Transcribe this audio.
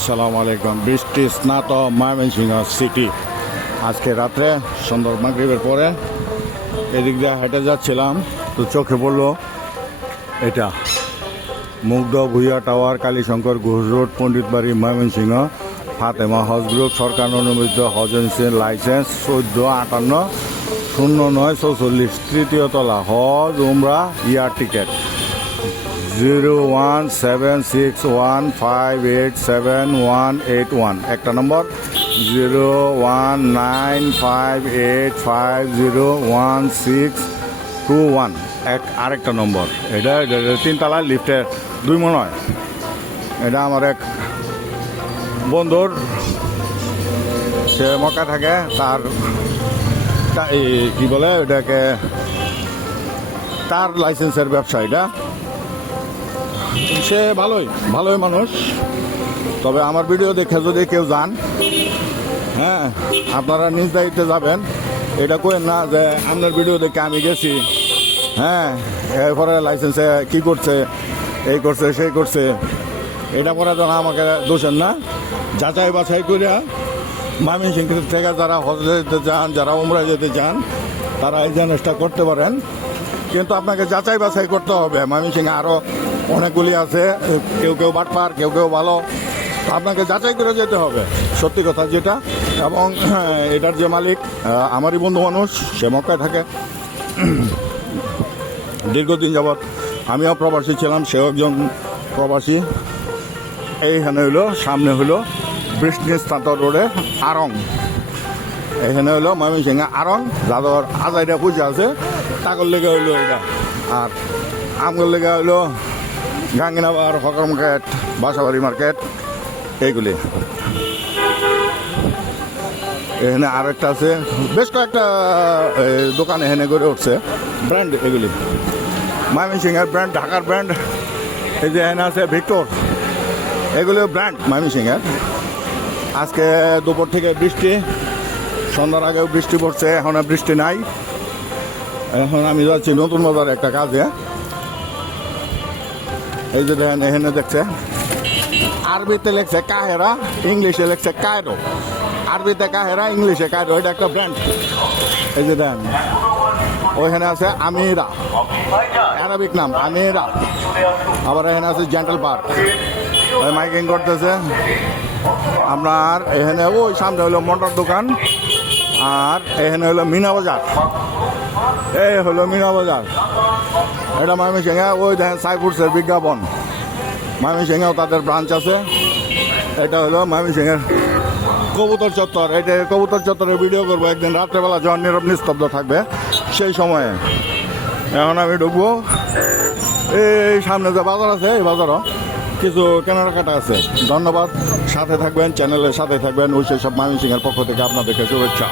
আসসালামু আলাইকুম। বৃষ্টি স্নাত ময়মনসিংহ সিটি। আজকে রাত্রে সন্ধ্যা মাগরিবের পরে এদিক দিয়ে হেঁটে যাচ্ছিলাম, তো চোখে পড়লো এটা মুগ্ধ ভুইয়া টাওয়ার, কালীশঙ্কর ঘোষ রোড, পণ্ডিত বাড়ি, ময়মনসিংহ। ফাতেমা হজ গ্রুপ সরকার অনুমোদিত হজ লাইসেন্স 14580944, তৃতীয় তলা, হজ উমরা ইয়ার টিকেট 01761587181, একটা নম্বর 01958501621, আরেকটা নম্বর। এটা তিনতলা লিফটের 2 মনে হয়। এটা আমার এক বন্ধুর, সে মক্কা থাকে, তার কি বলে এটাকে, তার লাইসেন্সের ব্যবসা এটা। সে ভালোই মানুষ। তবে আমার ভিডিও দেখে যদি কেউ যান, হ্যাঁ, আপনারা নিজ দায়িত্বে যাবেন। এটা করেন না যে আপনার ভিডিও দেখে আমি গেছি, হ্যাঁ, এরপরে লাইসেন্সে কি করছে, এই করছে সেই করছে, এটা করার জন্য আমাকে দোষেন না। যাচাই বাছাই করিয়া ময়মনসিংহ থেকে যারা হজে যেতে চান, যারা উমরায় যেতে চান, তারা এই জিনিসটা করতে পারেন। কিন্তু আপনাকে যাচাই বাছাই করতে হবে। ময়মনসিংহে আরও অনেকগুলি আছে, কেউ বাটপার, কেউ ভালো। আপনাকে যাচাই করে যেতে হবে, সত্যি কথা যেটা। এবং এটার যে মালিক আমারই বন্ধু মানুষ, সে মক্কায় থাকে দীর্ঘদিন যাবৎ। আমিও প্রবাসী ছিলাম, সেও একজন প্রবাসী। এইখানে হইলো, সামনে হইলো বৃষ্টি স্নাত রোডে আরং। এখানে হইলো ময়মনসিংহে আরং, যাদের আজাইরা পূজা আছে তাগর লেগে হইলো এটা। আর আমগর লেগে হইলো গাঙ্গিনাবার, হকার মার্কেট, বাসাবাড়ি মার্কেট, এইগুলি। এখানে আরেকটা আছে, বেশ কয়েকটা দোকান এখানে গড়ে উঠছে, ব্র্যান্ড এগুলি। ময়মনসিংহের ব্র্যান্ড, ঢাকার ব্র্যান্ড। এই যে এখানে আছে ভিক্টর, এগুলো ব্র্যান্ড ময়মনসিংহের। আজকে দুপুর থেকে বৃষ্টি, সন্ধ্যার আগেও বৃষ্টি পড়ছে, এখন আর বৃষ্টি নাই। এখন আমি যাচ্ছি নতুন বাজার একটা কাজে। এই যে দেখেন, এখানে দেখছে আরবিতে লেখছে কাহেরা, ইংলিশে লেখছে কায়রো। আরবিতে কাহেরা, ইংলিশে কায়রো, এটা একটা ব্র্যান্ড। এই যে দেখেন, ওইখানে আছে আমিরা, আরবিক নাম আমিরা। আবার এখানে আছে জেন্টাল পার্ক, ওই মাইকিং করতেছে। আপনার এখানে ওই সামনে হলো মোটর দোকান, আর এখানে হলো মিনা বাজার। এই হলো মিনা বাজার, এটা ময়মনসিংহে। ওই দেখেন সাইফুডসের বিজ্ঞাপন, ময়মনসিংহেও তাদের ব্রাঞ্চ আছে। এটা হলো ময়মনসিংহের কবুতর চত্বর। এটা কবুতর চত্বরের ভিডিও করবো একদিন রাত্রেবেলা, যখন নীরব নিস্তব্ধ থাকবে সেই সময়ে। এখন আমি ঢুকবো। এই সামনে যে বাজার আছে, এই বাজারও কিছু কেনাকাটা আছে। ধন্যবাদ, সাথে থাকবেন, চ্যানেলের সাথে থাকবেন। ওই সেই সব ময়মনসিংহের পক্ষ থেকে আপনাদেরকে শুভেচ্ছা।